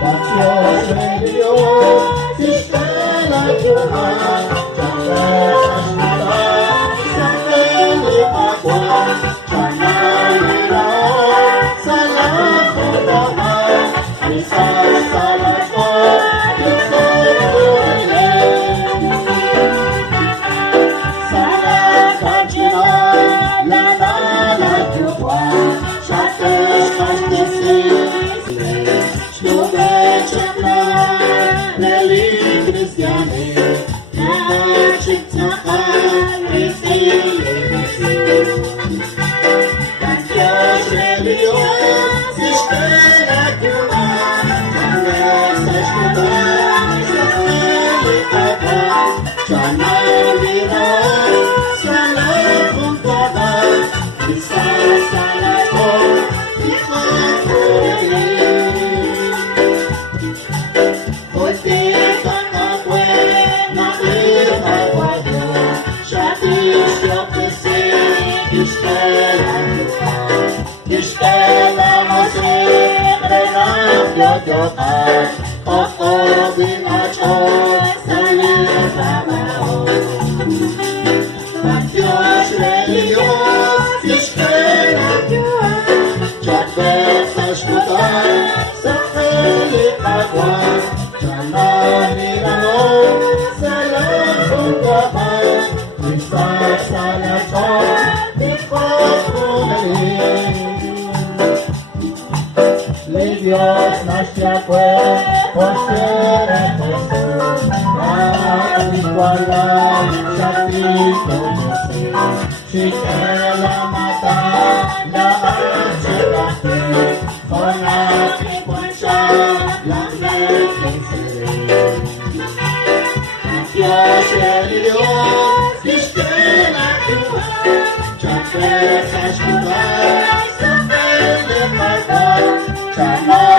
Pagkiyos de Diyos, iskala Tuhan, Jangan kita sa kalipagwan, Jangan niraon sa lakunahan, Isa sa laso, ito ulit. Sa kajian, lalalajuan, Sa kastisi, Neli Cristiane, Ciptaan resiliensi. Dan Dios espera Tuhan, jangan sesudahnya sepelitakan, jangan bilang salah kumpulan, bisa salah kau dipakuli. Jodohan, ako binachon sa iyong pamahon. Pag-Diyos reliyon, iskela Tuhan, Diyan beses kutan sa kalipagwan, Jangan niraon sa lakunahan, Isa sa laso, di ko punaling. Dios nació fue por ser Jesús, para igualar sacrificio de si te la mata, la archivaste, con la tripuncia, la venceré. Dios el Dios, espera Tuhan, ya puedes escuchar, saber de perdón. Jangan